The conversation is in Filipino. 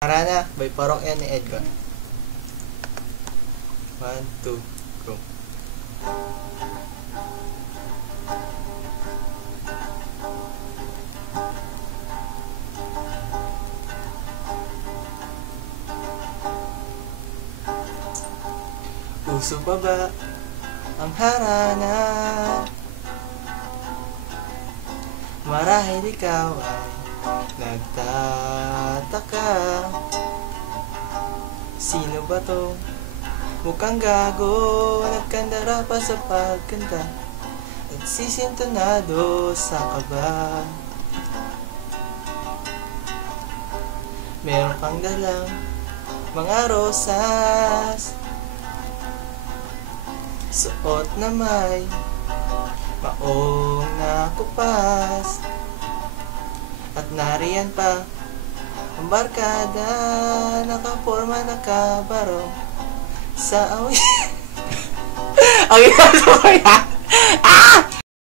Tara na, by parok yan ni Edgar. 1, 2, go. Uso pa ba ang harana? Marahil ikaw ay nagtataka, sino ba to? Mukhang gago, nagkandara pa sa pagkanta at sisintonado sa kaba. Meron kang dalang mga rosas, suot na may maong nakupas, at nariyan pa ang barkada, nakaporma, nakabaro sa awit. Ang ito ba yan? Ah!